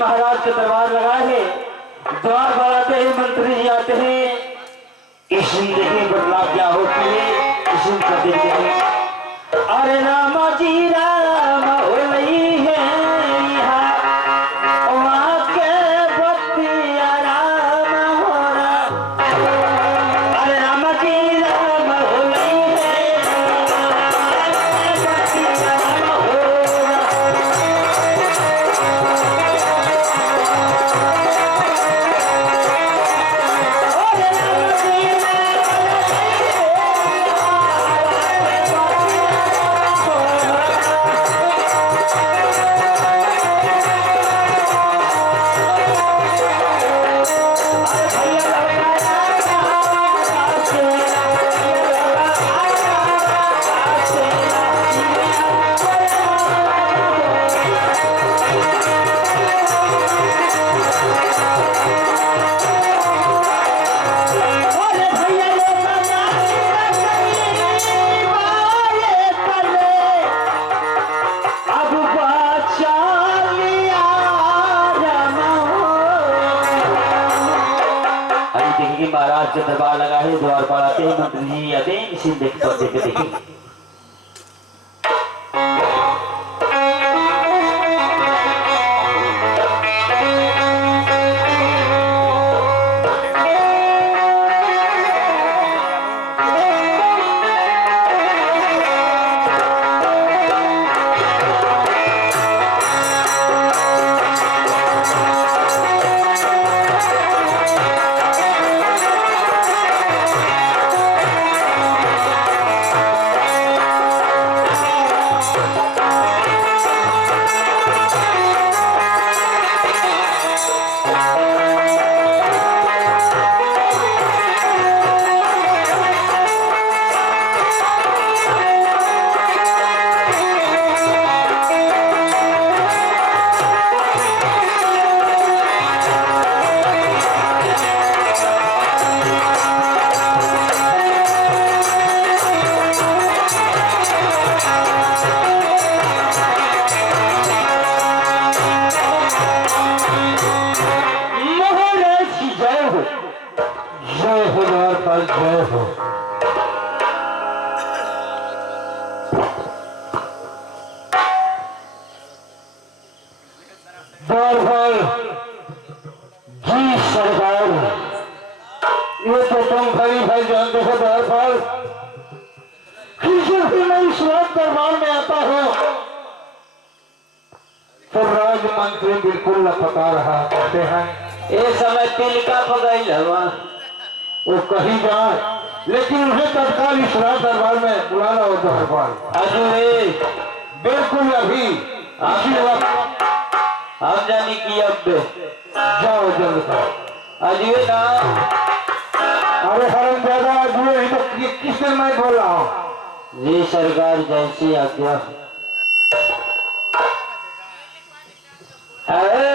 महाराज के दरबार लगा है, द्वार बढ़ाते हैं, मंत्री जी आते हैं। इसमें देखिए बदलाव क्या होती है, इसमें कर देते हैं। अरे रामा जी राम हो रही है वहाँ के बतिया राम हो रहा। अरे रामा जी राम हो रही है बतिया राम हो रहा। महाराज के दरबार लगा है, द्वार पर आते हैं, मंत्री जी आते हैं। इसी देखिए सरकार। ये तो तुम भाई जानते हो दरबार जब भी मैं इस वक्त दरबार में आता हूँ तो राजमंच मंत्री बिल्कुल लापता रहा करते हैं। ये समय तिल का पगैल हवा वो कहीं जाए लेकिन उन्हें तत्काल इस राज दरबार में बुलाना हो दरबार। अरे बिल्कुल अभी इसी वक्त हम जानी कि अब जाओ जल्द का। अजय ना अरे हरम ज्यादा अजय ही तो किसने मैं बोल रहा हूँ। जी सरकार जैसी आज्ञा। अरे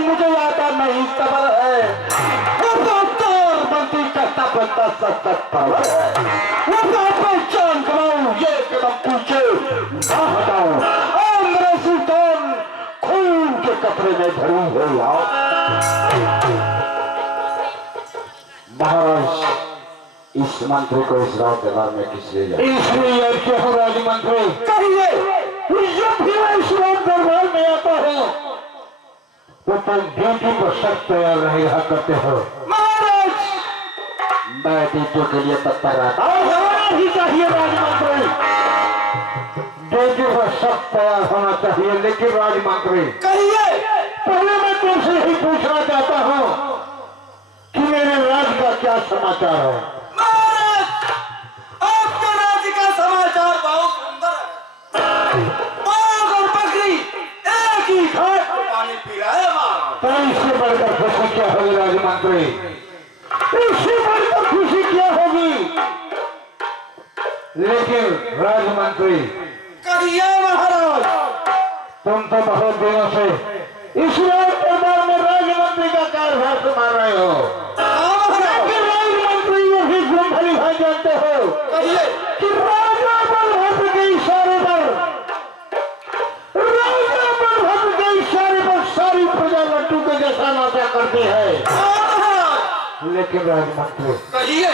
मुझे याद नहीं खबर है वो मंत्री करता बनता पहचान कराऊं ये कदम पूछे ना हटाऊं और मेरे सुल्तान खून के कपड़े में भरी हो आओ। महाराज इस मंत्री को इस राज दरबार में किस लिए जाए? इसलिए क्यों हो राज मंत्री कहिए जब भी मैं इस राज दरबार में आता हूँ तो तुम ड्यूटी पर सख्त तैयार रहा करते हो। महाराज मैं ड्यूटी के लिए तत्पर रहता हूँ ही चाहिए राजमंत्री। ड्यूटी पर सख्त तैयार होना चाहिए लेकिन राजमंत्री कहिए पहले मैं तुमसे ही पूछना चाहता हूँ कि मेरे राज्य का क्या समाचार है? महाराज आपके राज्य का समाचार बहुत सुंदर है। बाघ और बकरी एक ही घाट पर पानी पी रहा है। तो इससे बढ़कर खुशी क्या होगी राजमंत्री? इससे बढ़कर खुशी क्या होगी? लेकिन राजमंत्री करिए महाराज तुम तो बहुत दिनों से इस राज दरबार में राजमंत्री का कार्यभार संभाल रहे हो। राजमंत्री ये भी गुम भली भाई जानते हो कि राजा बलभद्र के इशारे पर सारी प्रजा लड्डू के जैसा नाचा करती है। लेकिन राजमंत्री कहिए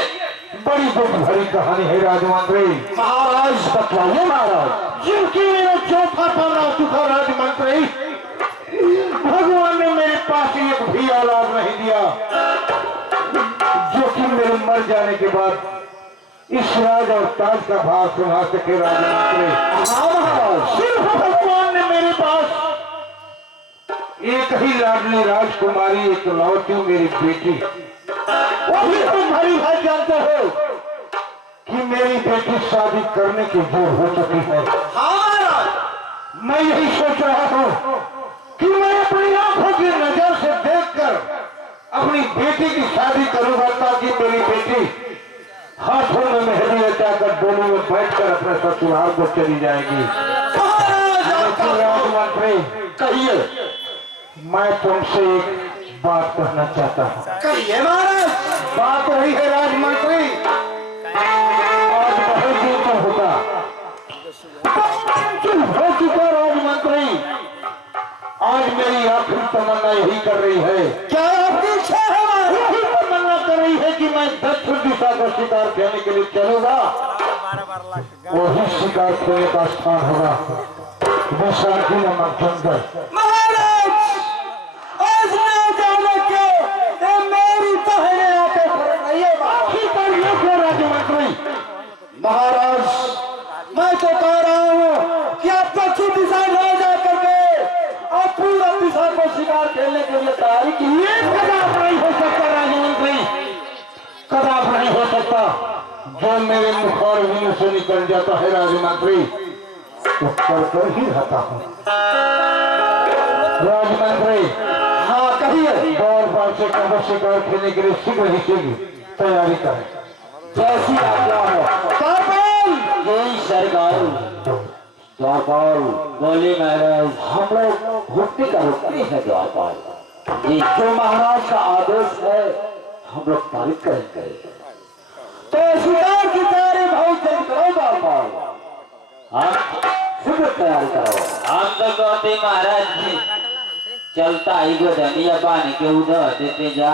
बड़ी दुख भरी कहानी है राजमंत्री। महाराज बतलाइए महाराज। जिनकी मेरा चौथा पाला चुका राजमंत्री भगवान ने मेरे पास एक भी औलाद नहीं दिया जो कि मेरे मर जाने के बाद इस राज और ताज का भार सुना सके राजमंत्री। हाँ महाराज सिर्फ भगवान ने मेरे पास एक ही लाडली राजकुमारी एक लौटी मेरी बेटी वो भी तुम भली भाई जानते हो कि मेरी बेटी शादी करने की जोर हो चुकी है। मैं यही सोच रहा हूँ कि मैं अपनी आंखों की नजर से देखकर अपनी बेटी की शादी करूंगा ताकि मेरी बेटी हाथों में मेहंदी लटाकर डोली में बैठकर अपने ससुराल को चली जाएगी। राजमंत्री कहिए मैं तुमसे एक बात कहना चाहता हूँ। कहिए महाराज। बात वही है राजमंत्री आज बहुत दिन तो होगा हो चुका राजमंत्री। आज मेरी आखिरी तमन्ना यही कर रही है। क्या आपकी इच्छा है? यही तमन्ना कर रही है कि मैं दक्षिण दिशा का शिकार खेलने के लिए चलूंगा। वही शिकार खेलने का स्थान होगा विशाखी नमक जंगल। महाराज आज न जाने क्यों मेरी बहने आके राजमंत्री। महाराज मैं तो कह रहा हूँ कि आप दक्षिण दिशा में जा करके आप पूरा दिशा को शिकार खेलने के लिए तैयारी की। कदाप नहीं हो सकता राजमंत्री कदाप नहीं हो सकता। जो मेरे मुख और मुंह से निकल जाता है राजमंत्री तो कर ही रहता हूँ। राजमंत्री, हाँ कहिए। दौड़ पार से कबर शिकार खेलने के लिए शीघ्र ही शीघ्र तैयारी करें। जैसी आज्ञा हो। कारपाल यही सरकार। द्वारपाल बोले महाराज, हम लोग हुक्म का रुकते हैं द्वारपाल। ये जो महाराज का आदेश है हम लोग पालन करेंगे। तो शिकार की तैयारी बहुत जल्द करो द्वारपाल। हम शीघ्र तैयारी करो। हम तो कहते महाराज जी चलता ही को धनिया पानी के उधर देते जा।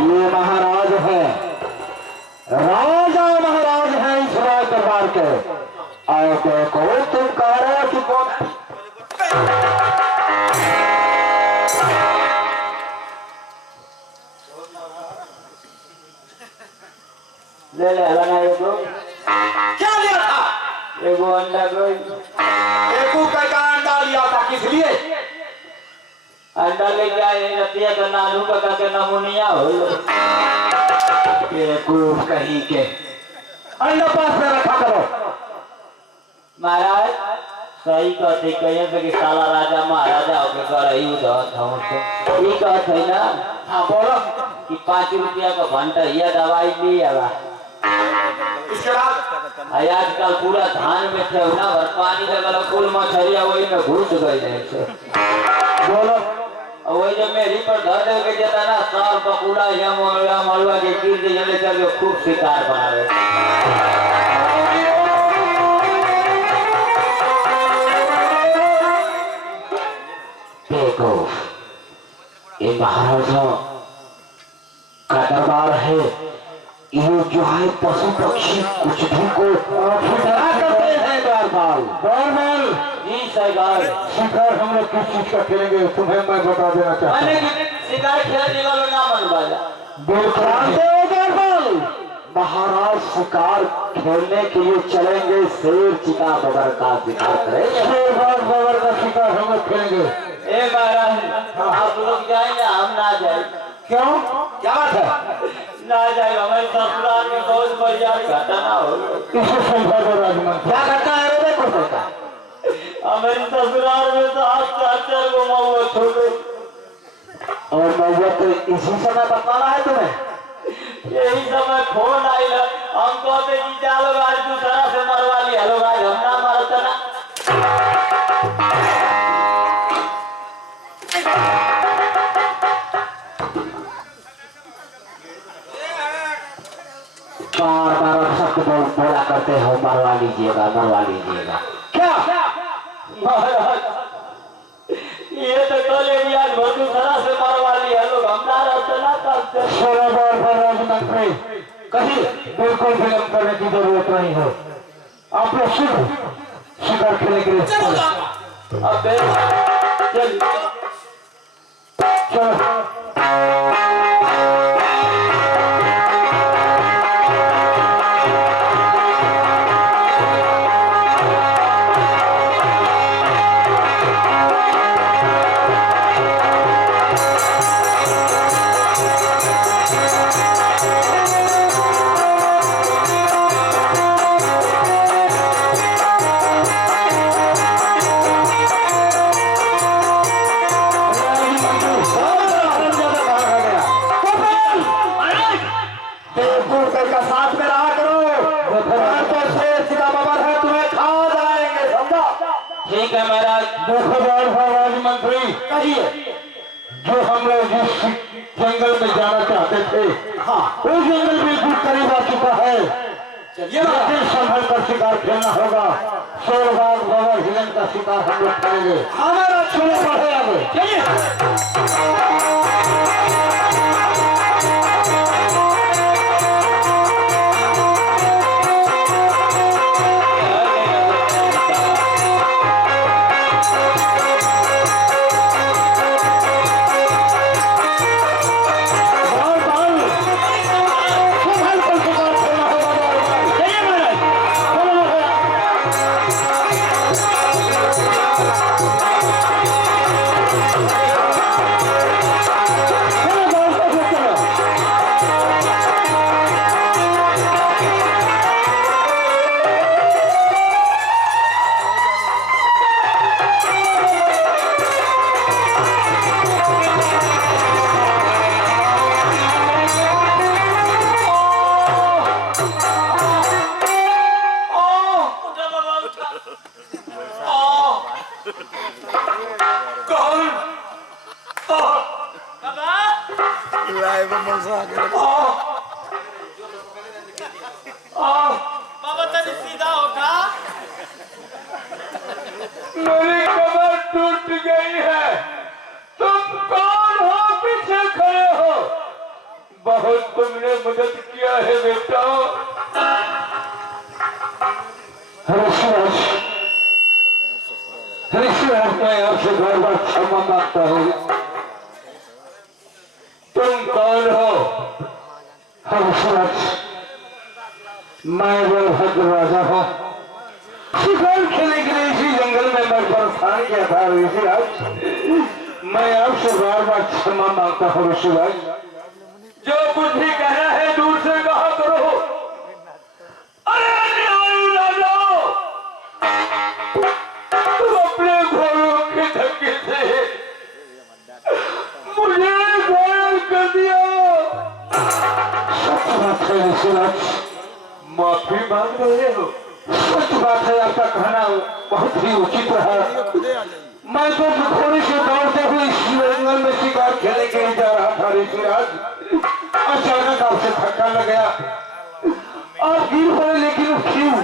ये महाराज है, राजा महाराज है इस राज दरबार के। और देखो तुम कह रहे हो कि कौन ले ले लगा एगो क्या लिया था? एगो अंडा कोई एकू का अंडा लिया था, किस लिए? अंडा लेके आए रतिया का नानू का के नमूनिया हो बेवकूफ कहीं के। अंडा पास में रखा करो। महाराज सही कहते कहिए से कि साला राजा महाराजा होके कर ही उधर था तो ये कहते है ना। हाँ बोलो। कि 5 रुपया का घंटा ये दवाई ली आवा। इसके बाद आजकल पूरा धान में थे ना और पानी लगल कुल मछलिया वही में घुस गई है। बोलो। वही जब मेरी पर धर दे के देता ना साल पकूड़ा या मलुआ के गिर दे जले चल खूब शिकार बनावे। देखो ये महाराजा का दरबार है। ये जो है पशु पक्षी कुछ भी को करते हैं द्वारपाल। दौड़पाल, जी सरकार। शिकार हम लोग किस चीज का खेलेंगे तुम्हें मैं बता देना चाहता हूँ। मैंने शिकार खेलने वालों ना मन बाजा। बिल्कुल महाराज शिकार खेलने के लिए चलेंगे। शेर चिता बगर का शिकार करेंगे। शेर बाघ बगर का शिकार हम लोग खेलेंगे। ए महाराज आप लोग जाएंगे हम ना जाए। क्यों? क्या बात है? ना जाए हमारे ससुराल में बहुत बढ़िया घटना हो। इसे समझा दो राजमंत्री। क्या करता है? रे देखो देखा। हमारे ससुराल में तो आप चाचा को महुआ छोड़ो और महुआ तो इसी समय बताना है तुम्हें। यही समय फोन आई है। हम कहते कि चलो आज दूसरा से मरवा लिया लोग आज हम ना मारता ना। बार बार शब्द बोला करते हो मरवा लीजिएगा मरवा लीजिएगा। क्या महाराज ये तो कल आज दूसरा से मरवा लिया लोग हम ना रहते ना करते। राजमंत्री, कहिए। बिल्कुल विलंब करने की जरूरत नहीं है। आप लोग शीघ्र शिकार खेलने के लिए अब चल चलो। ठीक है महाराज। देखो राजमंत्री, कहिए। जो हम लोग जिस जंगल में जाना चाहते थे, हाँ वो जंगल बिल्कुल करीब आ चुका है। चलिए लेकिन संभल कर शिकार खेलना होगा। शेर बाघ बगर हिरन का शिकार हम लोग करेंगे। हमारा चलो बढ़े आगे। चलिए। टूट गई है। तुम कौन हो, पीछे खड़े हो? बहुत तुमने मदद किया है बेटा। ऋषिराज, मैं आपसे बार बार क्षमा मांगता हूँ। तुम कौन हो? ऋषिराज, मैं बलभद्र राजा हूँ। शिकार खेलने के लिए इसी जंगल में मैं परेशान किया था ऋषिराज। मैं आपसे बार बार क्षमा मांगता हूँ ऋषिराज। जो कुछ भी कहना है दूर से कहा करो। अरे राजा, तुम अपने घोड़ों के धक्के से मुझे घायल कर दिया। सच बात है ऋषिराज, माफी मांग रहे हो? सच बात है, आपका कहना बहुत ही उचित रहा। मैं तो घोड़े से दौड़ते हुए इस जंगल में शिकार खेलने के लिए जा रहा था ऋषिराज। अचानक आपसे धक्का लग गया, आप गिर पड़े। लेकिन क्यों?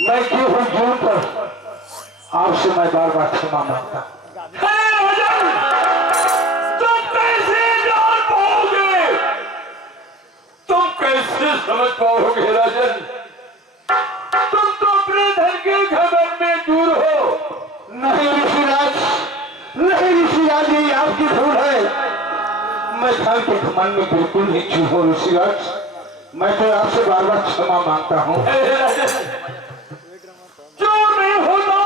मैं क्यों हूँ जोर पर? आपसे मैं बार बार क्षमा मांगता। तुम कैसे जान पाओगे? तुम कैसे समझ पाओगे राजन? तुम तो अपने धन के घमंड में दूर हो। नहीं ऋषिराज, नहीं ऋषिराज, ये आपकी भूल है। मैं धन के घमंड में बिल्कुल नहीं चूर हूँ ऋषिराज। मैं तो आपसे बार बार क्षमा मांगता हूँ। जो नहीं होता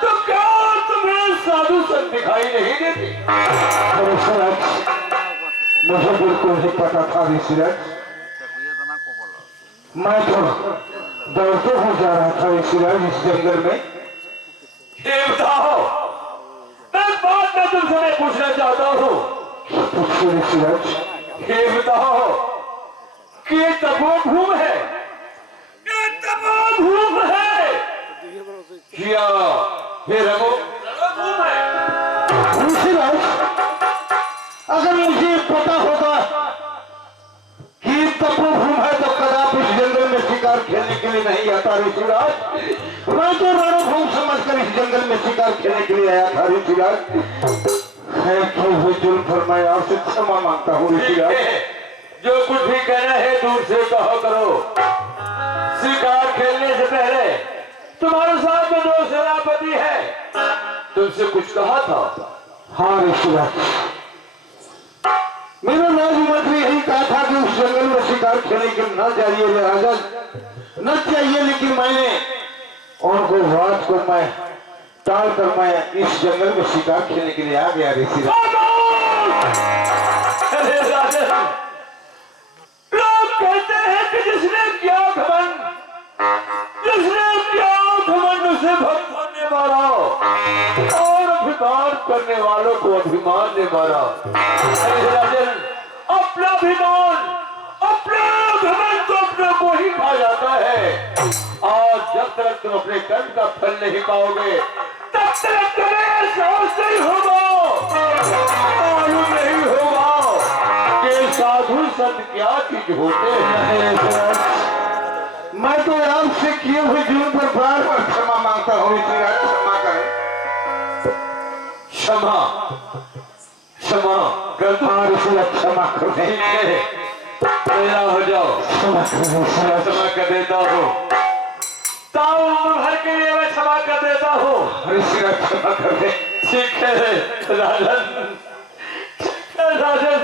तो क्या तुम्हें साधु संत दिखाई नहीं देती? ऋषिराज, मुझे बिल्कुल नहीं पता था ऋषिराज। मैं तो दौड़ते हुए जा रहा था ऋषिराज इस जंगल में। बताओ, मैं बात में तुमसे मैं पूछना चाहता हूँ। पूछिए ऋषिराज। ये बताओ कि ये तपोभूमि है, ये तपोभूमि है क्या ये रणभूमि है? ऋषिराज, अगर मुझे पता होता कि तपोभूमि है तो कदापि इस जंगल में शिकार खेलने के लिए नहीं आता ऋषिराज। मैं तो रणभूमि समझकर इस जंगल में शिकार खेलने के लिए आया था ऋषिराज। जुल्म पर मैं आपसे क्षमा मांगता हूँ ऋषिराज। जो कुछ भी कहना है दूर से कहा करो। शिकार खेलने से पहले तुम्हारे साथ में 2 सेनापति है, तुमसे कुछ कहा था? हाँ ऋषिराज, मेरा राजमंत्री यही कहा था कि उस जंगल में शिकार खेलने के न जाइए राजा, न चाहिए। लेकिन मैंने उनको बात को मैं टाल कर मैं इस जंगल में शिकार खेलने के लिए आ गया ऋषिराज। लोग कहते हैं कि जिसने किया घमंड, उसे भक्त होने वाला और अभिमान करने वालों को अभिमान ने मारा। राजन, अपना अभिमान, अपना घमंड तो अपने को ही खा जाता है। और जब तक तुम अपने कर्म का फल नहीं पाओगे तब तक तुम्हें एहसास नहीं होगा, मालूम नहीं होगा कि साधु संत क्या चीज होते हैं। मैं तो आपसे किए हुए जुर्म पर बार बार क्षमा मांगता हूँ ऋषिराज, क्षमा करें। क्षमा क्षमा कर दो ऋषिराज, क्षमा कर मेरा हो जाओ। क्षमा कर देता हूँ, ताऊ भर के लिए मैं क्षमा कर देता हूँ ऋषिराज, क्षमा कर दे। ठीक है राजन, ठीक है राजन।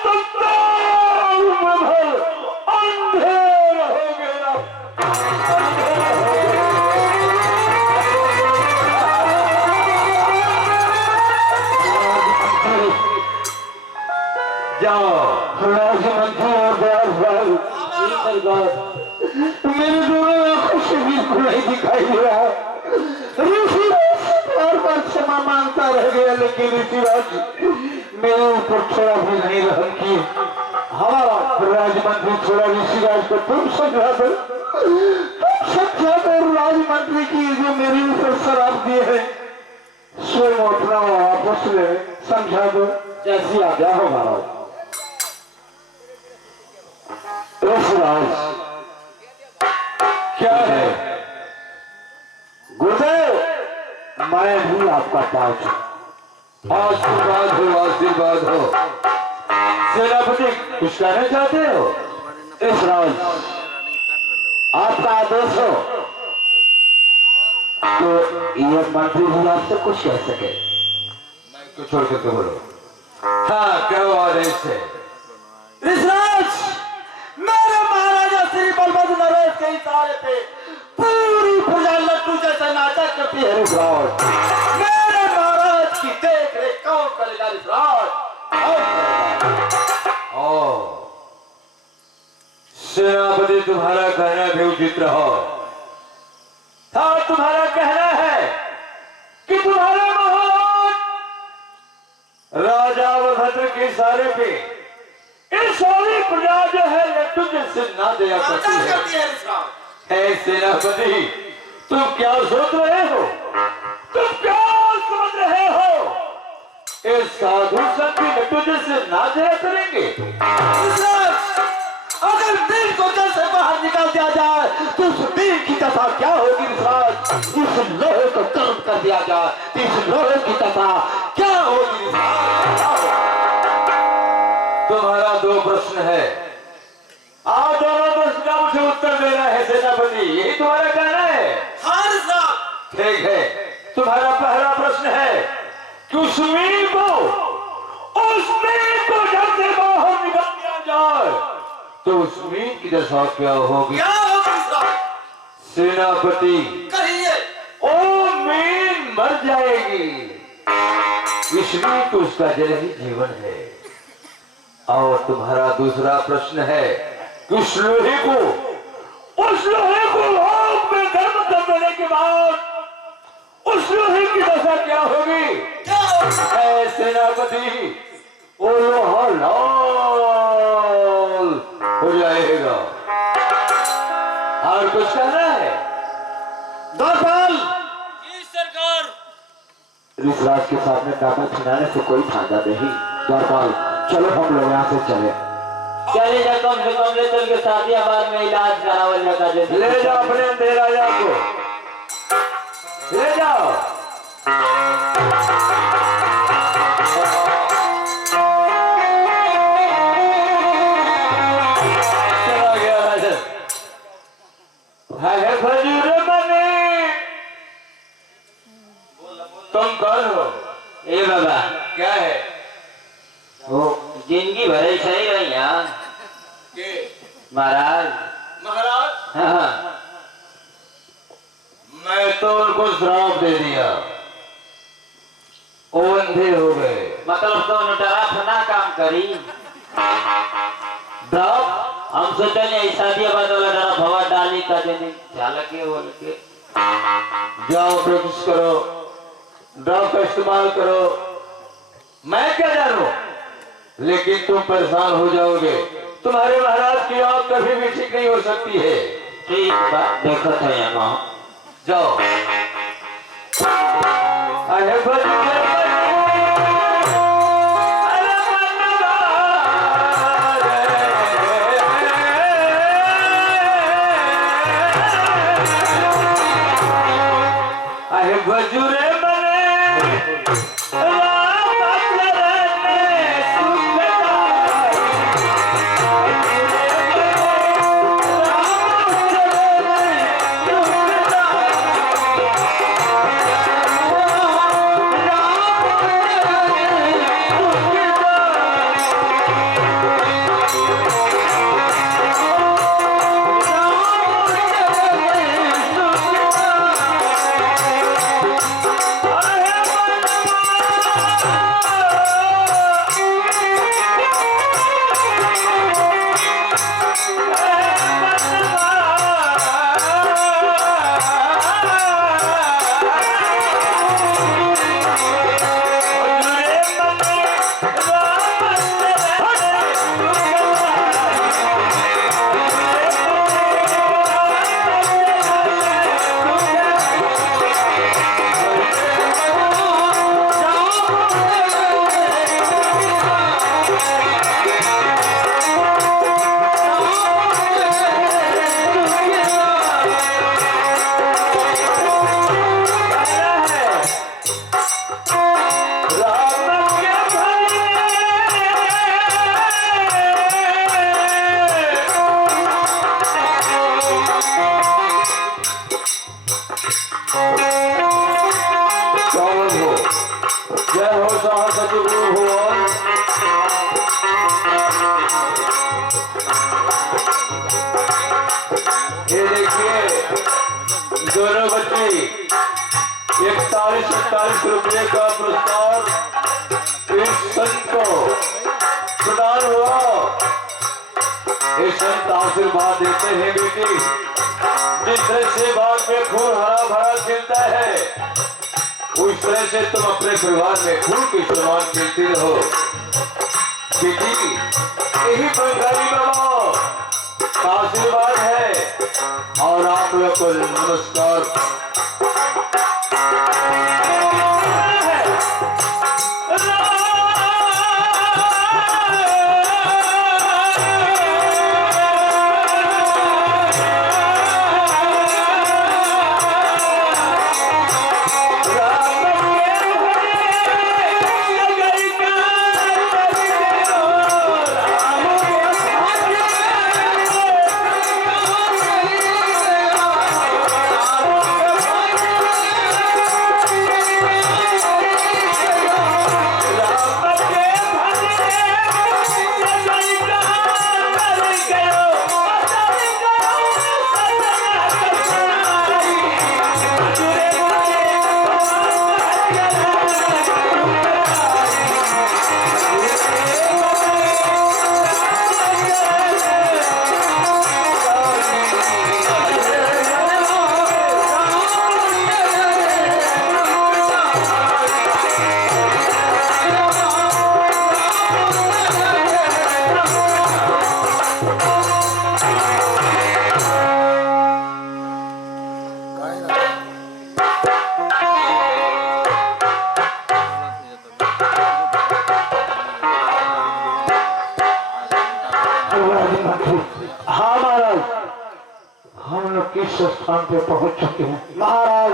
तुम अंधेर हो गया, जाओ राजमंत्री और मेरे दोनों आंखों से बिल्कुल नहीं दिखाई दे रहा। ऋषिराज बार बार क्षमा मांगता रह गया, लेकिन ऋषिराज मेरे ऊपर थोड़ा भी नहीं रहम किए। हमारा राजमंत्री थोड़ा ऋषिराज को तुम समझा दो, तुम समझा दो राजमंत्री की जो मेरे ऊपर शराब दिए है स्वयं अपना वापस ले, समझा दो। जैसी आज्ञा हो महाराज। ऋषिराज क्या है? मैं भी आपका पाँव आशीर्वाद हो, आशीर्वाद हो। सेनापति कुछ कहना चाहते हो? इस राज आपका आदेश हो तो ये मंत्री भी आपसे कुछ कह सके। मैं छोड़ के तो बोलो। हाँ, क्या वो आदेश है? ऋषराज, मेरे महाराजा श्री बलभद्र नरेश के इशारे पे पूरी प्रजा लट्टू जैसा नाटक करती है। ऋषराज, मेरे महाराज की देख रेख कौन करेगा? ऋषराज, सेनापति तुम्हारा कहना भी उचित रहो। था तुम्हारा कहना है कि तुम्हारे महाराज राजा बलभद्र के इशारे पे इस सारी प्रजा जो है लट्टू जैसे ना दया करती है। है सेनापति, तुम क्या सोच रहे हो? तुम क्या समझ रहे हो? इस साधु संत भी लट्टू जैसे ना दया करेंगे? अगर दिल को जल से बाहर निकाल दिया जाए तो उस दिल की कथा क्या होगी? विश्वास, इस लोहे को गर्म कर दिया जाए तो इस लोहे की कथा क्या होगी? तुम्हारा दो प्रश्न है। आप दोनों प्रश्न का मुझे उत्तर देना है सेनापति, यही तुम्हारा कहना है? हाँ, ठीक है। तुम्हारा पहला प्रश्न है कि उस मीन को जब से बाहर निकाल दिया जाए तो उस मीन की दशा क्या होगी? क्या होगी? सेनापति, कहिए। ओ मीन मर जाएगी, इसलिए तो उसका जल ही जीवन है। और तुम्हारा दूसरा प्रश्न है कि उस लोहे को आग में गर्म कर देने के बाद उस लोहे की दशा क्या होगी? ऐ सेनापति, वो लोहा लाल हो जाएगा। और कुछ कहना है? दरबार ऋषराज के सामने डाका छिनाने से कोई फायदा नहीं। द्वारपाल, चलो हम लोग यहाँ से चले। चले जा, कम से कम ले चल के शादियाबाद में इलाज करावल जाता। ले जाओ अपने अंधे राजा को, ले जाओ। चला गया राजा। है खजूर बने। तुम कौन हो? ए बाबा, क्या है? वो जिंदगी भरे सही रही यहाँ महाराज। हाँ, मैं तो उनको श्राप दे दिया, वो अंधे हो गए। मतलब तो डरा ना काम करी। हम सोचे नहीं शादियाबाद वाला डरा भवा डाली का देने चालक के बोल के जाओ प्रैक्टिस करो, ड्रॉप का इस्तेमाल करो। मैं क्या जानू, लेकिन तुम परेशान हो जाओगे। तुम्हारे महाराज की आंख कभी भी ठीक नहीं हो सकती है। ठीक बात देखो थे यहाँ। जाओ। बजुरे राजगुरु भगवान ये देखिए दोनों बच्चे 41-47 रुपये का पुरस्कार इस संत को प्रदान हुआ। ये संत आशीर्वाद देते हैं बेटी, जिस तरह से बाग में खून हरा भरा खिलता है उस तरह से तुम अपने परिवार में खून के समान खिलती रहो बेटी। यही बंगाली बाबा का आशीर्वाद है और आप लोग को नमस्कार। हाँ महाराज, हम लोग किस स्थान पे पहुंच चुके हैं? महाराज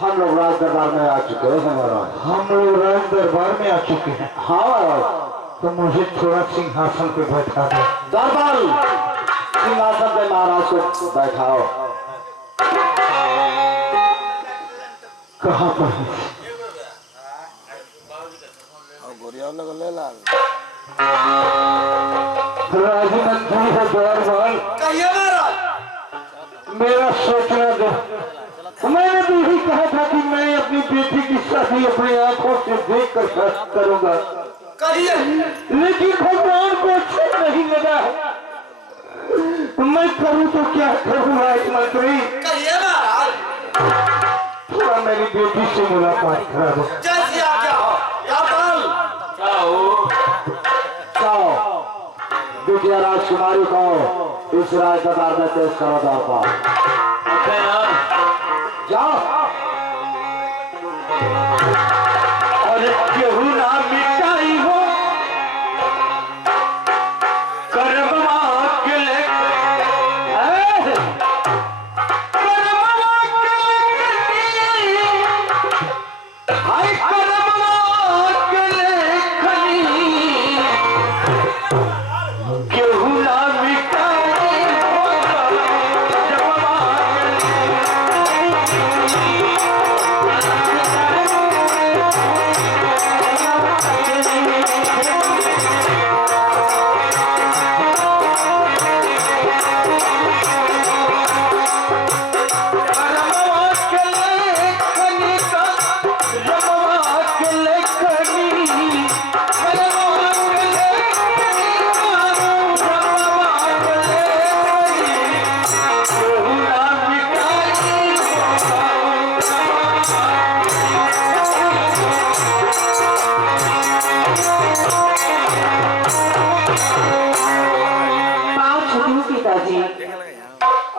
हम लोग राज दरबार में आ चुके हैं महाराज। हम लोग राज दरबार में आ चुके हैं। हाँ महाराज, तो मुझे थोड़ा सिंहासन पे बैठा दो। दरबार सिंहासन पे महाराज को बैठाओ। कहाँ पर है? राजमंत्री है दरबार। मेरा सोचना दो। मैंने तो यही कहा था कि मैं अपनी बेटी की शादी अपनी आंखों से देख कर करूंगा, लेकिन भगवान को अच्छा नहीं लगा। मैं करूं तो क्या करूं राजमंत्री? थोड़ा मेरी बेटी से मुलाकात करा दो। बिटिया राजकुमारी को इस राज दरबार में पेश करो दरबार। जाओ। और केहू ना मिटाई हो कर्मवा के लेके, कर्मवा के लेके, हाय कर्मवा के लेखनी केहू ना मिटाई हो कर्मवा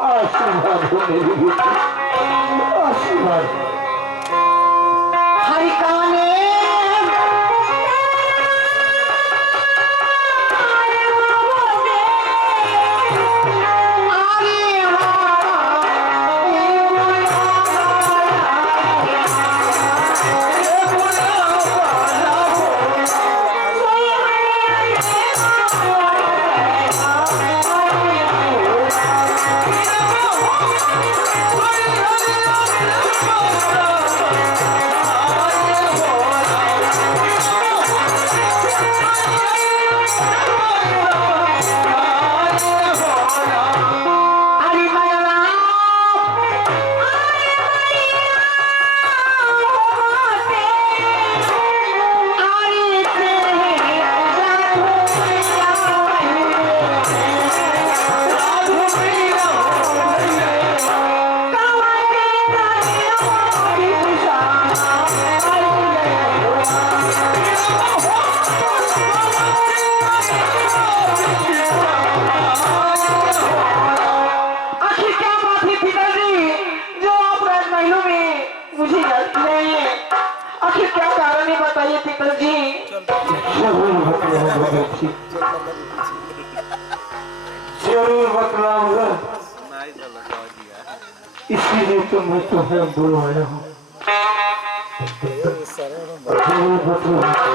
आशीर्वाद हो मेरी बेटी, आशीर्वाद। हरिकाने Oh, बताइए पिताजी। जरूर बतलाऊंगा बेटी, जरूर बतलाऊंगा, इसीलिए तो मैं तुम्हें बुलवाया हूँ। जरूर बतलाऊंगा।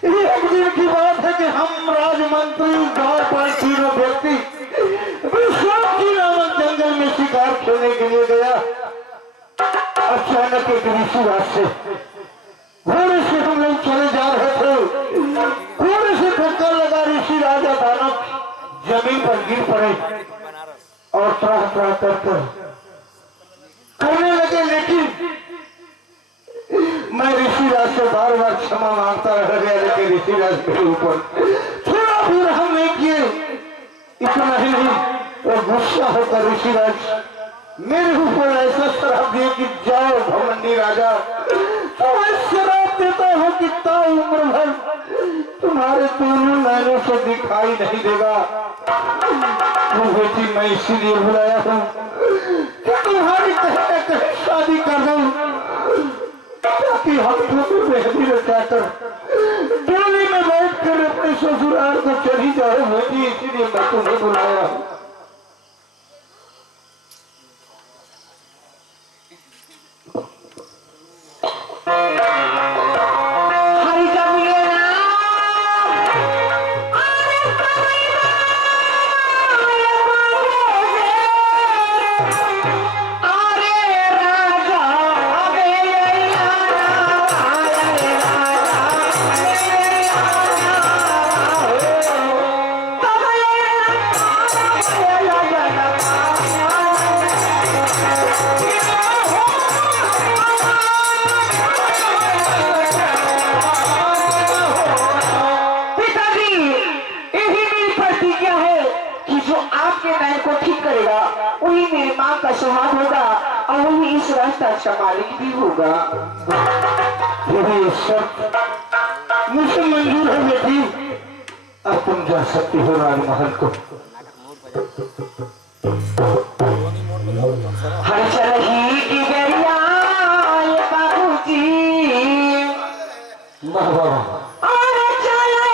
एक दिन की बात है कि हम राजमंत्री गांव पर तीनों व्यक्ति विश्वासी नामक जंगल में शिकार खेलने के लिए गया। अचानक एक ऋषि रास्ते घोड़े से हम लोग चले जा रहे थे। घोड़े से धक्का लगा ऋषि राजा दानव जमीन पर गिर पड़े और त्राह त्राह कर करने लगे, लेकिन मैं ऋषिराज से बार बार क्षमा मांगता रह गया, लेकिन ऋषिराज मेरे ऊपर थोड़ा भी रहम नहीं किए। इतना ही नहीं, और गुस्सा होकर ऋषिराज मेरे ऊपर ऐसा शराब दिए कि जाओ भमंडी राजा, तो मैं शराब देता हूँ कि ताउम्र भर तुम्हारे दोनों नैनों से दिखाई नहीं देगा। तो बेटी मैं इसीलिए बुलाया हूँ कि तुम्हारी कहीं कहीं शादी कर दूं, ताकि हम दोनों मेहंदी रचाकर डोली में बैठ कर अपने ससुराल को चली जाए बेटी, इसीलिए मैं तुम्हें बुलाया हूँ। और वही इस रास्ता का मालिक भी होगा। मुझे मंजूर है बेटी, अब तुम जा सकती हो राजमहल को। हर चरही की बेरिया ये बाबूजी, अरे चले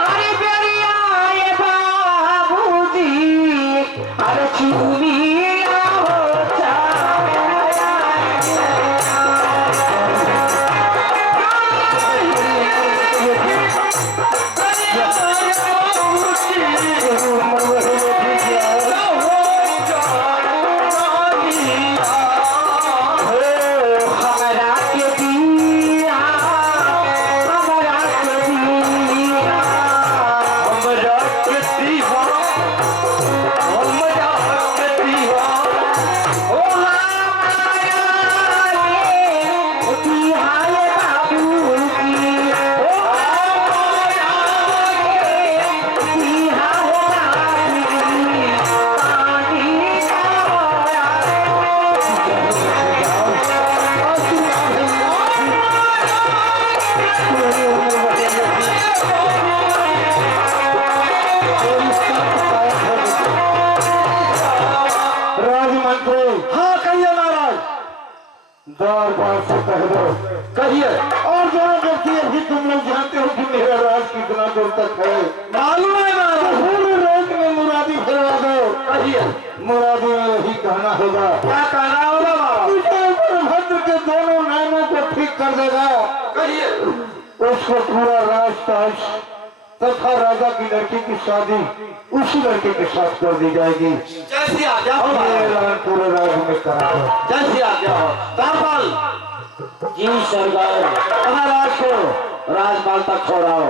अरे बेरिया ये बाबूजी, अरे चूमी दरबार से कह दो, कहिए। और दोनों व्यक्ति अभी तुम लोग जानते हो कि मेरा राज कितना दूर तक है, मालूम है ना? पूरे रोज में मुरादी फिरवा दो, कहिए। मुरादी में यही कहना होगा। क्या कहना होगा? भद्र के दोनों नैनों को ठीक कर देगा, कहिए। उसको पूरा राजताज तथा राजा की लड़की की शादी उसी लड़के के साथ कर दी जाएगी। जैसी आज्ञा हो, पूरे राज्य में करा दो। जैसी आज्ञा हो। दामपाल जी सरकार, महाराज को राजपाल तक छोड़ाओ।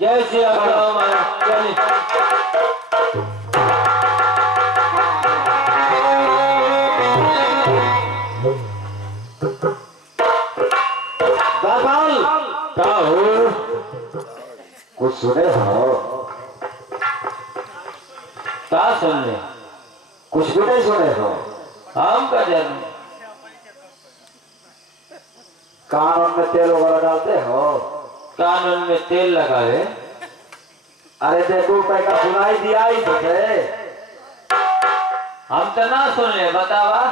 जैसे आज्ञा हो महाराज। चलिए दामपाल, क्या हो? कुछ सुने हो? क्या सुन ले? कुछ भी नहीं सुने हो? हम का जाने। कानून में तेल वगैरह डालते हो? कानून में तेल लगाए? अरे देखो पैसा सुनाई दिया ही तुझे। हम तो ना सुन ले, बतावा।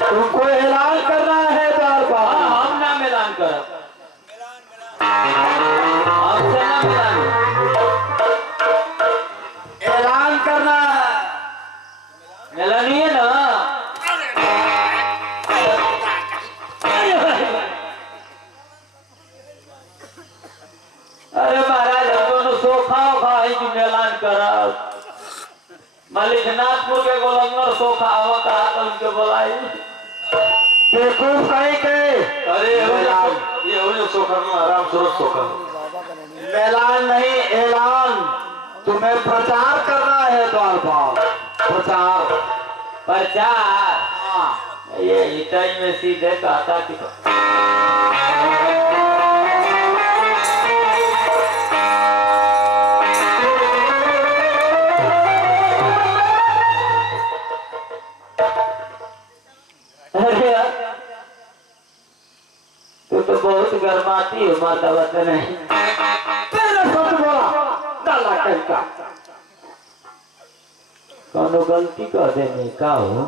तुमको ऐलान करना है दरबार। हम ना ऐलान कर, हमसे ना ऐलान करना है। ऐलानी है ना। अरे महाराज, हम दोनों सोखा भाई जो ऐलान करा। मलिकनाथपुर के गोलंगर सोखा हुआ कहा तो उनके बुलाई। देखो कहीं के अरे ये सोखा में आराम सूरत सोखा। ऐलान नहीं, ऐलान। तुम्हें प्रचार करना है दरबार। प्रचार प्रचार। ये इटाई में सीधे कहता कि अरे यार, तू तो बहुत गर्माती हो माता बता नहीं। तेरा सच बोला डाला कहता। कौनो गलती कर देने का हो?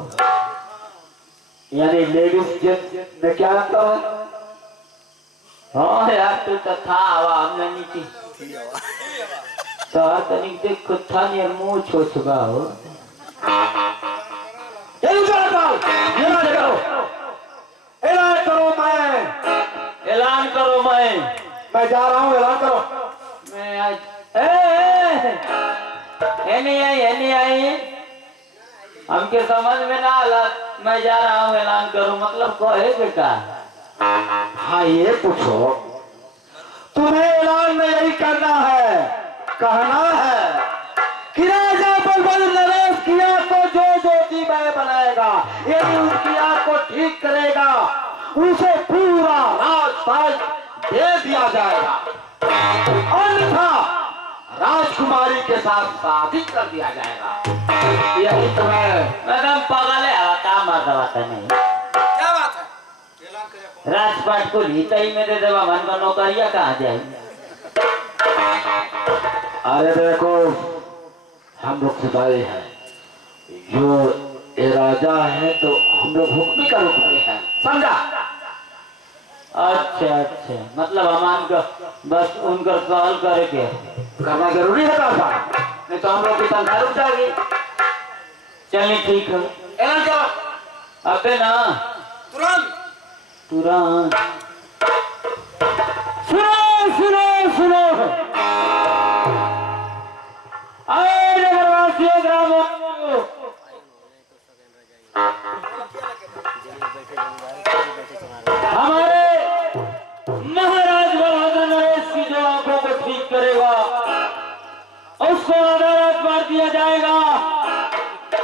यानी लेडीज जेंट्स में क्या अंतर है? हाँ यार, तू तो था हवा हमने नीचे तो तनिक देख खुद था नहीं मुंह छोछुगा हो। ऐलान करो, ऐलान करो। मैं जा रहा हूँ। ऐलान करो। मैं आज नहीं आई हमके समझ में ना आला। मैं जा रहा हूँ, ऐलान करूँ मतलब कहे बेटा। हाँ ये पूछो, तुम्हें ऐलान में यही करना है, कहना है कि राजा बलबल नरेश की आंख को जो ज्योति में बनाएगा, यदि उसकी आंख को ठीक करेगा, उसे पूरा राजताज दे दिया जाएगा। अन्यथा राजकुमारी के साथ शादी कर दिया जाएगा। यही तो है। मैडम पागल है, काम आता नहीं। क्या बात है? राजपाट को लीता ही में दे देवा, मन का नौकरिया कहाँ जाएगी? अरे देखो, हम लोग सिपाही हैं, जो ये राजा है तो हम लोग हुक्म का रूप में हैं, समझा? अच्छा अच्छा, मतलब हमान का बस उनका कॉल करके करना जरूरी है काम, नहीं तो हम लोग की तनख्वाह रुक जाएगी। चलिए ठीक है। ऐलान करो अबे ना तुरंत। तुरंत सुनो सुनो सुनो, आए नगरवासियों ग्रामवासियों, हमारे महाराज बलभद्र नरेश की जो आंखों को ठीक करेगा उसको अदालत मार दिया जाएगा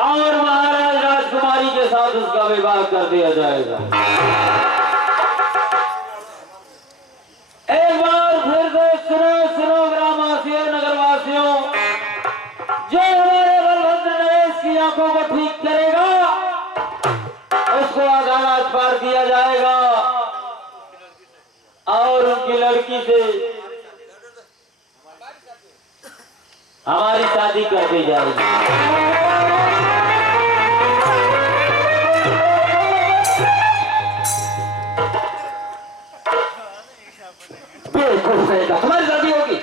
और महाराज राजकुमारी के साथ उसका विवाह कर दिया जाएगा। एक बार फिर से सुनो सुनो ग्रामवासियों नगरवासियों, जो हमारे बलभद्र नरेश की आंखों को ठीक करेगा उसको अदालत मार दिया जाएगा और उनकी लड़की से हमारी शादी कर दी जाएगी। बिल्कुल सही कहा, तुम्हारी शादी होगी।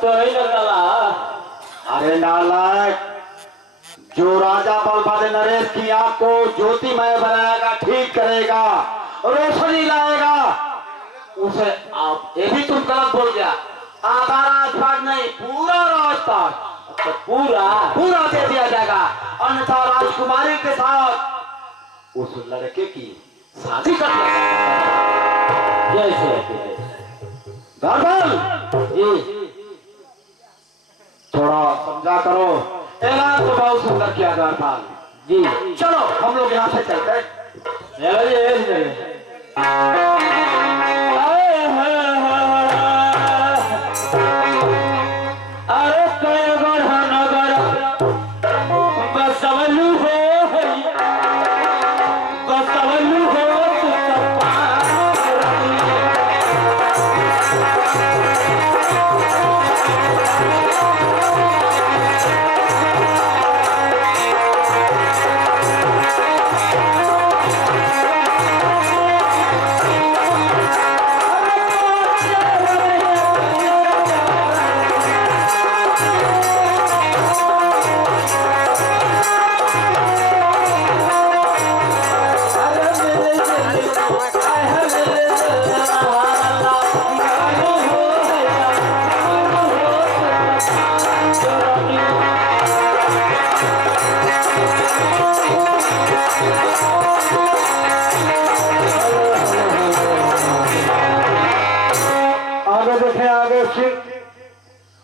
तो ही ना। अरे नालायक, जो राजा बलभद्र नरेश की आंख को ज्योतिमय बनाएगा, ठीक करेगा, रोशनी लाएगा, उसे आप ये भी तुम गलत बोल गया। आधा राजपाट नहीं, पूरा राजपाट तो पूरा पूरा दे दिया जाएगा, अन्यथा राजकुमारी के साथ उस लड़के की शादी कर दिया जाएगा। जैसे गड़बड़ जी थोड़ा समझा करो। ऐलान तो बहुत सुंदर किया गड़बड़ जी। चलो हम लोग यहाँ से चलते हैं। अरे कई बड़ा नगर बसवलू हो, बसवलू हो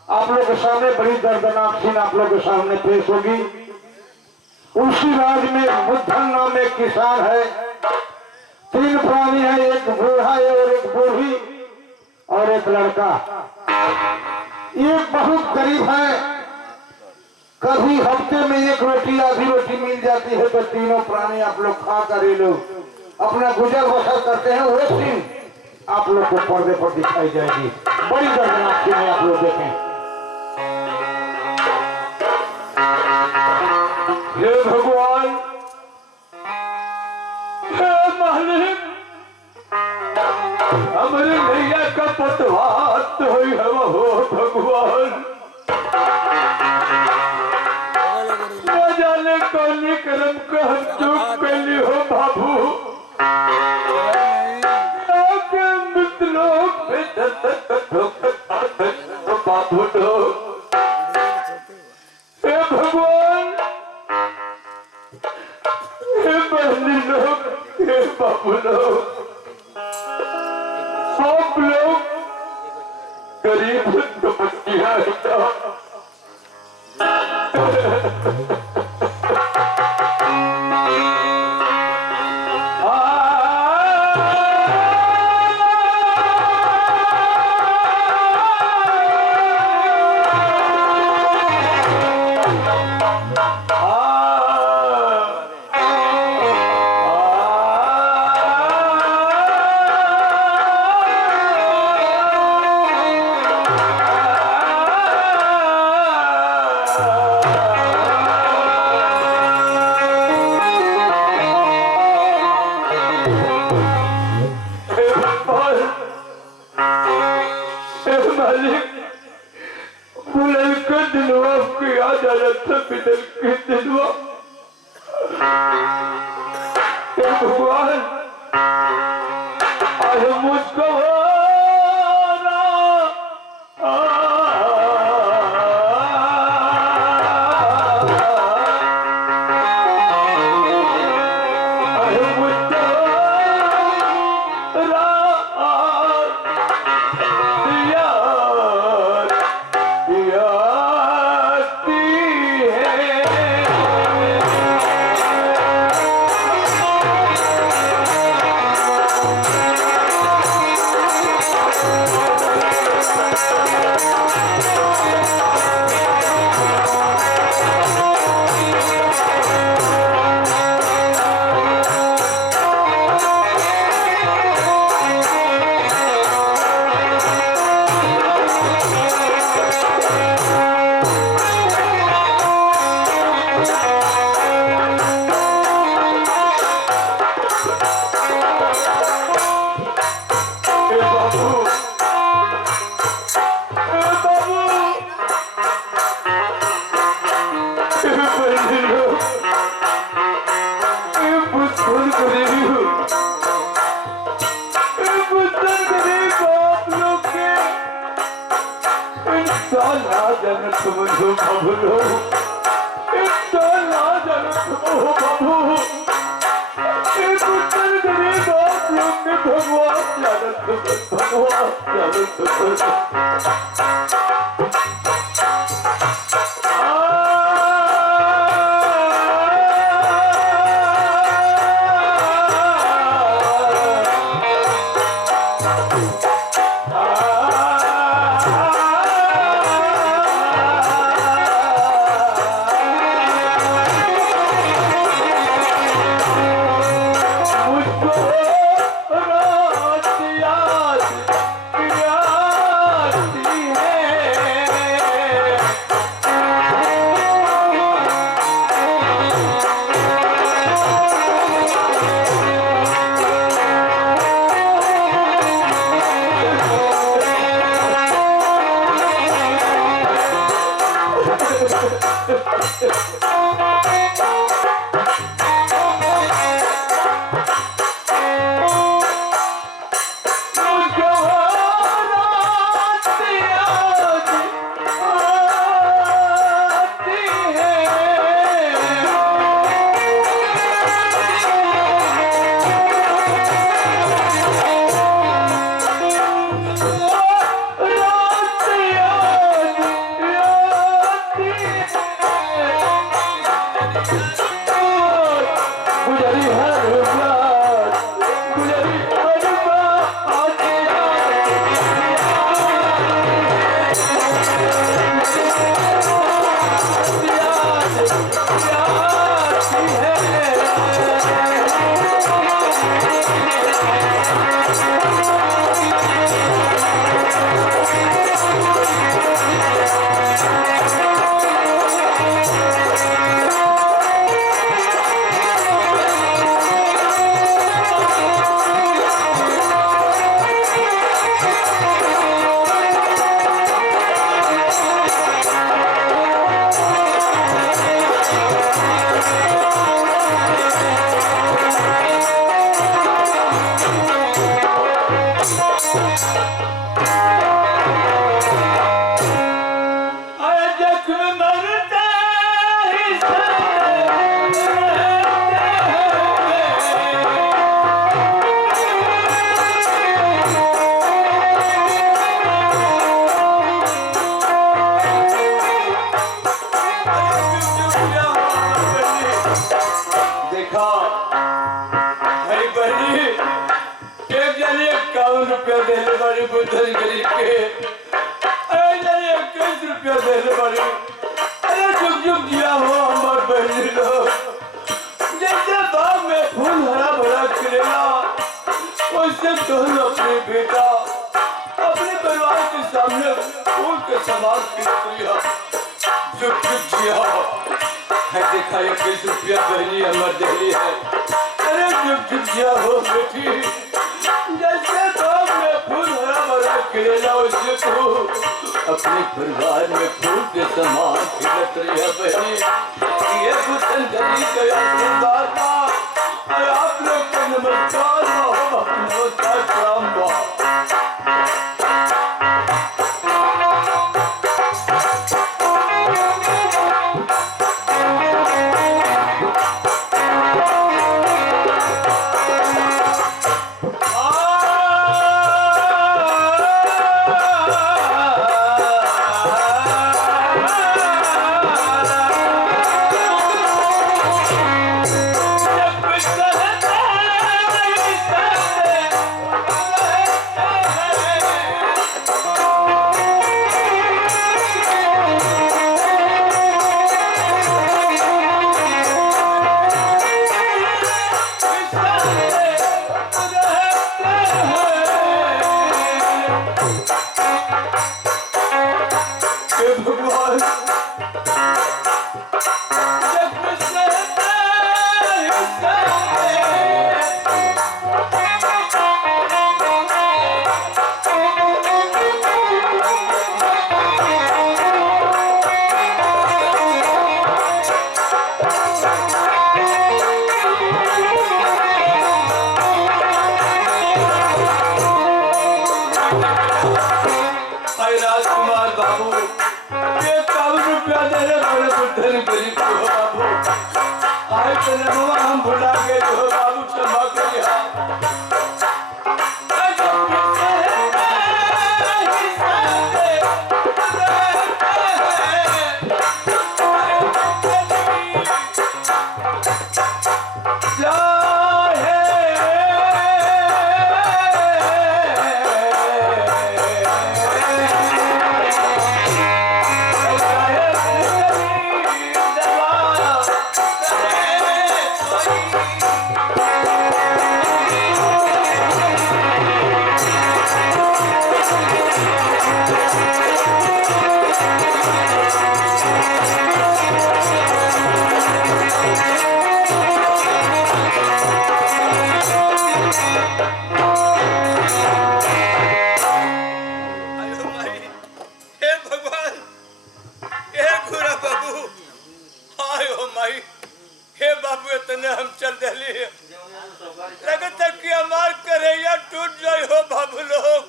आप लोग के सामने बड़ी दर्दनाक सीन आप लोग के सामने पेश होगी। उसी राज्य में बुद्धन नाम एक किसान है, 3 प्राणी है, एक बूढ़ा है और एक बूढ़ी और एक लड़का। ये बहुत गरीब है, कभी हफ्ते में 1 रोटी आधी रोटी मिल जाती है तो तीनों प्राणी आप लोग खा कर ये लोग अपना गुजर बसर करते हैं। वो सीन आप लोग को पर्दे पर दिखाई जाएगी। बड़ी दर्दनाक सीन है, आप लोग देखें। हे भगवान, हे मालिक, हमारे भैया का पतवार हुई है वो भगवान। न जाने कौन करम का हम चूक कैली हो बाबू। बाबू हे भगवान, हे बहनी लोग, हे बाबू लोग, सब लोग गरीब बच्चियां मालिक बुलंद कर दिलवा आपकी याद आ जाता बिदल के दिलवा भगवान आज मुझको देखा 21 रुपया बहनी अमर दहली है। अरे चुप किया हो बेटी, जैसे बाग में फूल हरा भरा खिलेला उससे तू अपने परिवार में फूल के समान खिलत रहे बहनी। ये गुस्सन करी गया सरदार का और आप लोग को नमस्कार हो, नमस्कार प्रणाम बा। राजकुमार बाबू ये 1,000 रुपया दे रहे बड़े बुद्धन गरीब हो बाबू। आए तेरे मामा हम भुला गए हो बाबू, क्षमा करिए। हम चल दिली लगत कि हमार करैया टूट जाए हो बाबू लोग।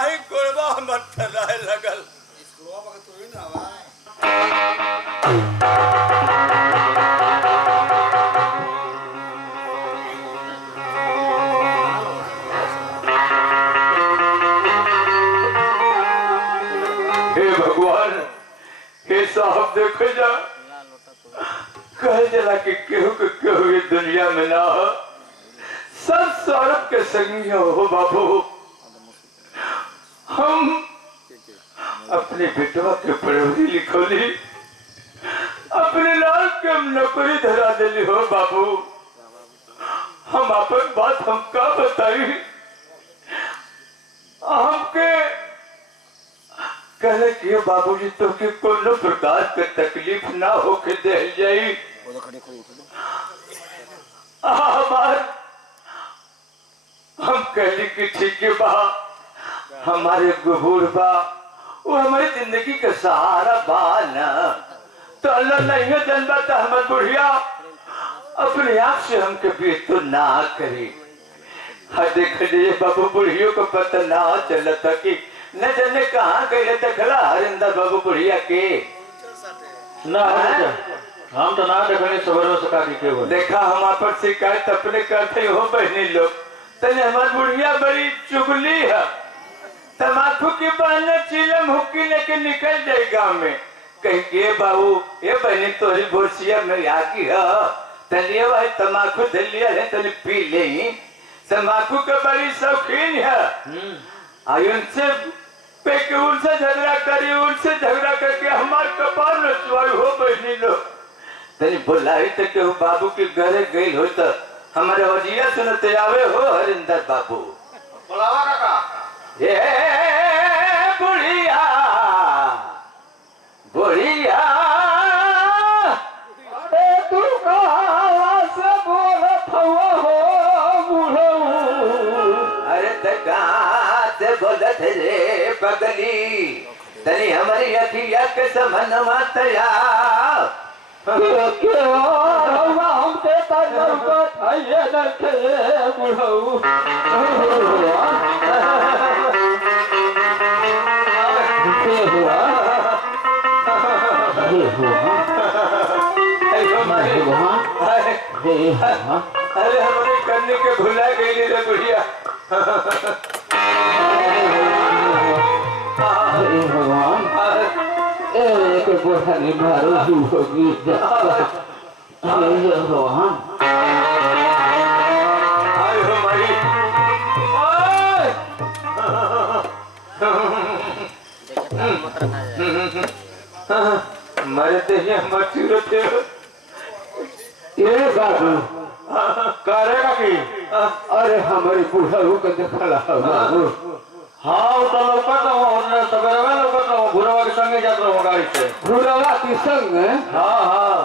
आई गोड़वा हमर फैलाए लगल। हे भगवान, हे साहब देखो जा, कह जला कि केहू ये दुनिया में ना हो, सब सौरभ के संगी हो बाबू। हम अपने बेटवा के पढ़ी लिखोली, अपने लाल के नौकरी धरा दिली हो बाबू। हम अपन बात हम का बताई, हमके कहले कि बाबूजी तो के कोनो प्रकार के तकलीफ ना होके दे जाई। हम कहली कि ठीक है बा, हमारे गुबूर बा, वो हमारी जिंदगी का सहारा बा ना। तो अल्लाह नहीं जानता था हमारे बुढ़िया अपने आप से हमके बीत तो ना करे। हाँ देख लीजिए बाबू, बुढ़ियों को पता ना चला था कि न जाने कहाँ गए देखला हरिंदर बाबू बुढ़िया के ना हम तो ना देखने सवरों से का के हो देखा। हम पर शिकायत अपने करते हो बहनी लोग, तने हमारी बुढ़िया बड़ी चुगली है। तमाकू की बहने चिलम हुक्की लेके निकल जाए गाँव में, कहीं के बाबू ये बहनी तोरी बोरसिया में आगी है, तनिए भाई तमाकू दे लिया है तने पी ले। तमाकू के बड़ी शौकीन है। आई उनसे झगड़ा करी, उनसे झगड़ा करके हमारे कपार नचवाई हो बहनी लोग। तनी बुलाई तो केहू बाबू के घरे गई हो तो हमारे वजिया सुनते आवे हो हरिंदर बाबू। बुलावा काका। ये बुढ़िया बुढ़िया तू कहाँ से बोलत हो बुढ़ऊ? अरे कहाँ से बोलत रे पगली? तनी हमारी अखिया के समन मतया के रौवा हमसे तजल को थाये रखे बुढ़ऊ ये हुआ अरे हमारे करने के भुला गई रे बुढ़िया भगवान एक बुढ़ा ने मारो होगी भगवान मरते ही मचूर थे ये बाबू करेगा की अरे हमारे बूढ़ा को देखला बाबू हाँ तो लौकत हूँ और सवेरे में लौकत हूँ भूरवा के संगे जात रहूँ गाड़ी से भूरवा की संग हाँ हाँ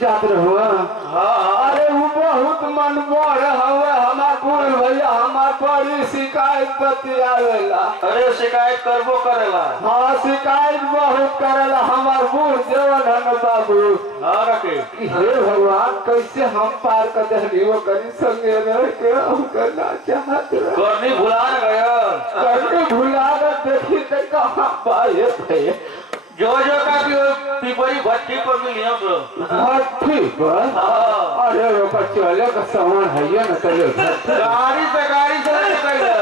जात रहुआ हाँ अरे वो बहुत मन मोर हवे हमार बूढ़ भैया हमार बड़ी शिकायत बतियावेला अरे शिकायत करबो करेला हाँ शिकायत बहुत करेला हमार बूढ़ जेवन है न बाबू हाँ रखे हे भगवान कैसे हम पार कर दहली वो करी संगे रह के हम करना चाहत रहे करनी भुला न गया करके भुला कर देखी तो कहाँ पाए थे जो का कि पिपरी भट्टी पर मिलियो तो भट्टी पर अरे रोका चले का सामान है ये न चले गाड़ी से गाड़ी से गए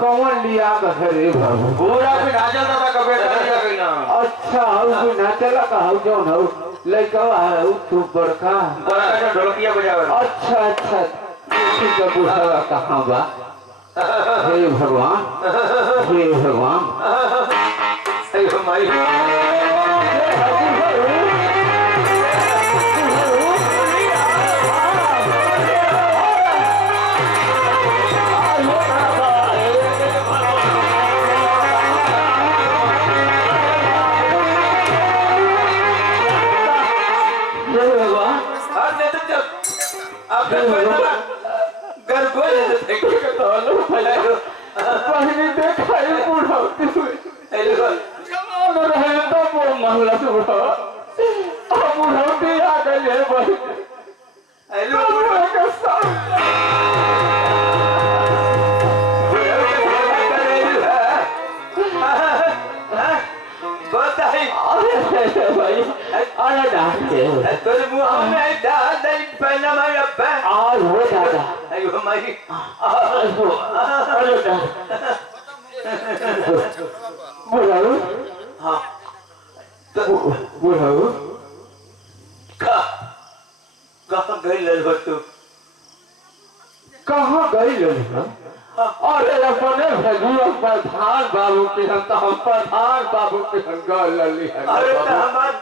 कौन लिया करे बाबू पूरा भी नाचल था कबे लिया गई ना अच्छा हऊ ना चला का हऊ जो हऊ लइका है तू बड़का बड़ा ढोलकिया बजावे अच्छा अच्छा ठीक है बुढ़ा कहाँ बा हे भगवान हे भगवान अयो माई पहले देखा ही बुढ़ाती हुई रहे तो वो महला से बुढ़ा अब बुढ़ाती आ गई है भाई भाई अरे डांटे तेरे मुंह में डाल दे पहना मैं अब आज हो दादा अयो माई अरे बुढ़ाऊ हाँ बुढ़ाऊ कहाँ गई ललवा तू कहाँ गई लड़का अरे अपने भगुआ प्रधान बाबू के हम तो हम प्रधान बाबू के हम गल लली है अरे तो हमार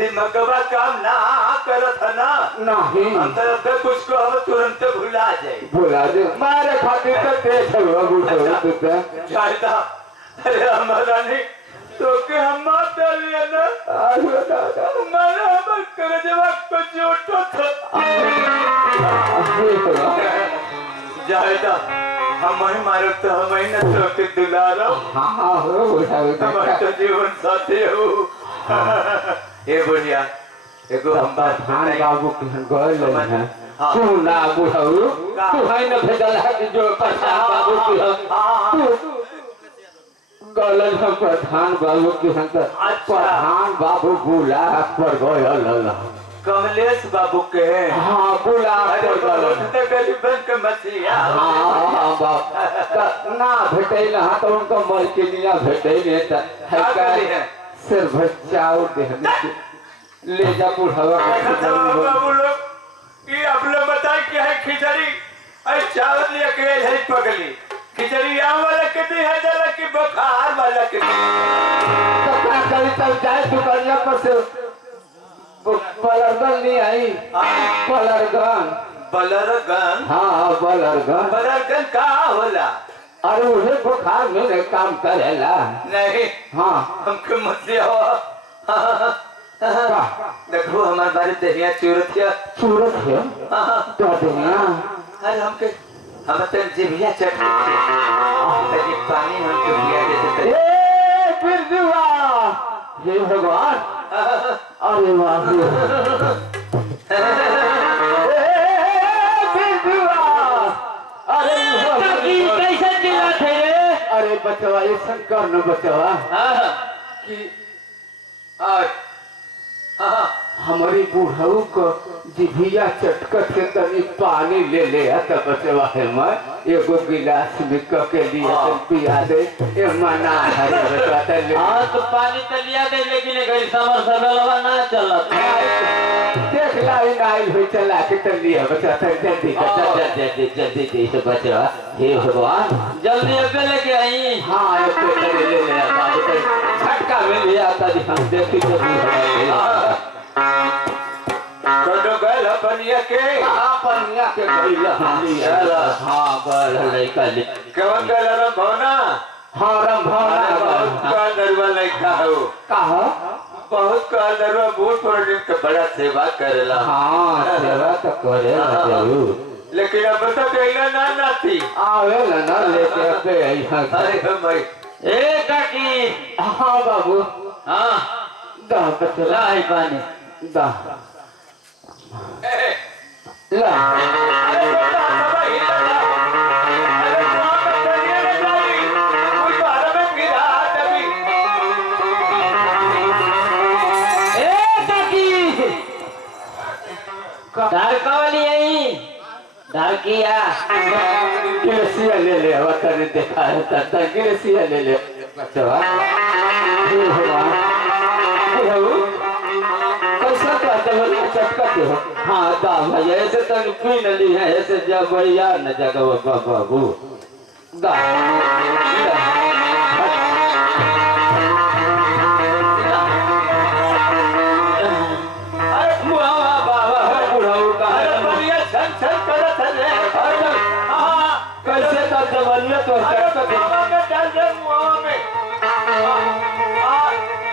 दिमागवा काम ना करत है ना नहीं हम तो कुछ को हम तुरंत भुला जाए बोला दे मारे खातिर तो तेज है बाबू तो जायदा अरे हमारा नहीं तो के हम मार लिया ना अरे दादा हमारा हम कर जवाब को जोटो था जायदा हम ही मारो तो हम ही न तो के दुलारा हाँ हो बुढ़ाऊ हमारा तो जीवन साथी हो ये बढ़िया एगो हम प्रधान बाबू के हम गल लली है तू ना बुढ़ाऊ तू है न भेजल है कि जो प्रधान बाबू के तू गलन हम प्रधान बाबू के हम प्रधान बाबू बुला पर गल कमलेश बाबू के हाँ बुला पर गल तो गरीबन के मसीहा हाँ बाप ना भेटे ना तो उनको मलकिनिया भेटे नहीं सिर भचाओ देहने ले जा बुढ़ावा बाबू लोग ये आप लोग बताए क्या है खिचड़ी अरे चावल लिया के है पगली खिचड़ी आम वाला के दी है जला की बुखार वाला के कपड़ा कभी तब जाए दुकानिया पर से बलरगन नहीं आई बलरगन बलरगन हाँ बलरगन बलरगन का होला अरे उसे बुखार में काम करेला नहीं हाँ हमको मत हो देखो हमारे बारे दहिया चूरत है सूरत है तो दुनिया अरे हमके हम तक जिभिया चट तक पानी हम के पिया देते ए बिरजुआ हे भगवान अरे वाह कैसे चिल्ला थे रे? अरे बचवा ये शंकर न बचवा कि आज हमारी बुढ़ऊ को जिभिया चटकट के तनी पानी ले ले तब बचवा है मैं एगो गिलास में के लिए पिया दे ए मना हरे बचवा ले हाँ तो पानी तो लिया दे लेकिन गई समर सरलवा ना चलत देख लाई नाइल हुई चला के तन लिया बचवा जल्दी जल्दी से बचवा हे भगवान जल्दी अबे लेके आई हाँ एक तो ले ले बाबू झटका में लिया था हम देखी तो तो गल पनिया के पनिया के गईला हाँ गल लइका कवन गल रे भवना हाँ राम भावना का दरवा लइका हो कहा बहुत का दरवा बूढ़ प्रोडक्ट के बड़ा सेवा करेला हाँ सेवा तो करे जरूर लेकिन अब तो कहला ना नाती आवे ना लेके पे यहाँ अरे भाई ए काकी हाँ बाबू हाँ दा बचला लाई पानी दा ला अरे बेटा सब ही लगा अरे वहां पे चलिए रे गाड़ी कोई बाहर में गिरा तभी ए काकी धार कवली आई धार किया गिरसिया ले ले वतन देखा है तब गिरसिया ले ले बचवा कैसा कहते हो चटकते हो हाँ दा भैया ऐसे तो पी न ली है ऐसे जब भैया न जगह बाबू दा अरे मुहावा बाबा बुढ़ाऊ का अरे बढ़िया छन छन करत है रे हां कैसे का जवानिया तो अरे चटकते मुहावा में डाल दे मुहावा में मुहावा में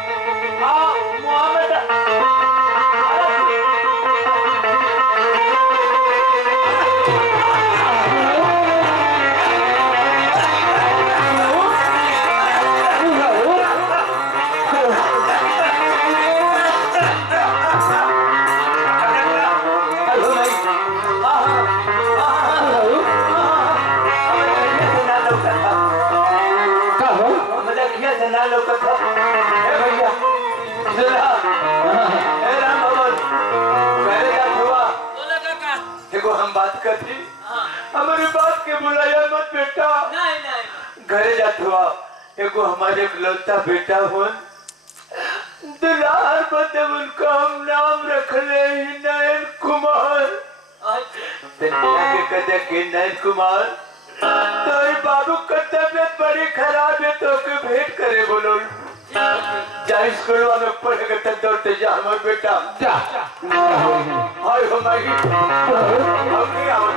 हम बात करती हमारी बात के बुलाया मत बेटा घरे जात हुआ एगो हमारे इकलौता बेटा हो दुलार बदे उनका हम नाम रख ले नयन कुमार आगे कदे के नयन कुमार तो बाबू का तबियत बड़ी खराब है तो के भेंट करे बोलो जा स्कूल में पढ़ेगा तब दौड़ते जा हमारे बेटा जा हाय हमारी हम नहीं आओ